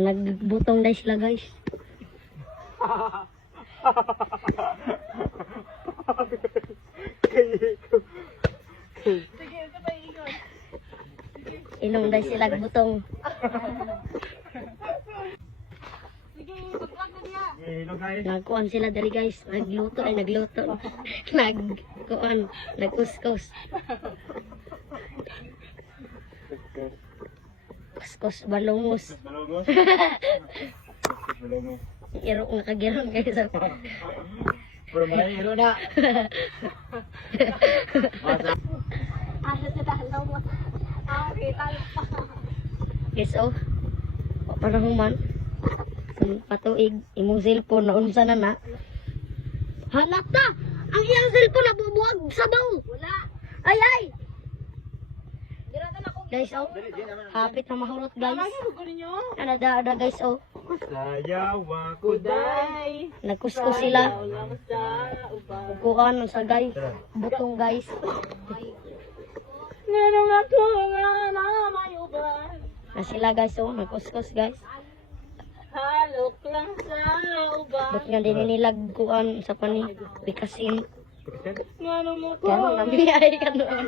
Nagbutong dahil sila guys. Inom dahil sila butong. Nagkuhan sila dari guys. Nagluto. Nagkuhan. Nagkuskus. Kuskus balungos. Iro nga kagiron guys. Pero may iro na. Guys oh. Parang human. Patuig imong cellphone na unsa na na. Halata! Ang iyang cellphone nabubuwag sa baw. Wala. Ay. Guys oh. Hapit na mahurot guys. Ano da guys oh. Sayawa ko day. Nagkuskus sila. Kukuhan sa guys. Butong guys. Nganong ako nga na may uban. Na sila guys oh. Nagkuskus guys. Halok lang sa uban. Ba't nga din nilag kuhan sa pani. Bikasin. Nganong mo ko. Kaya nabiyay ka noon.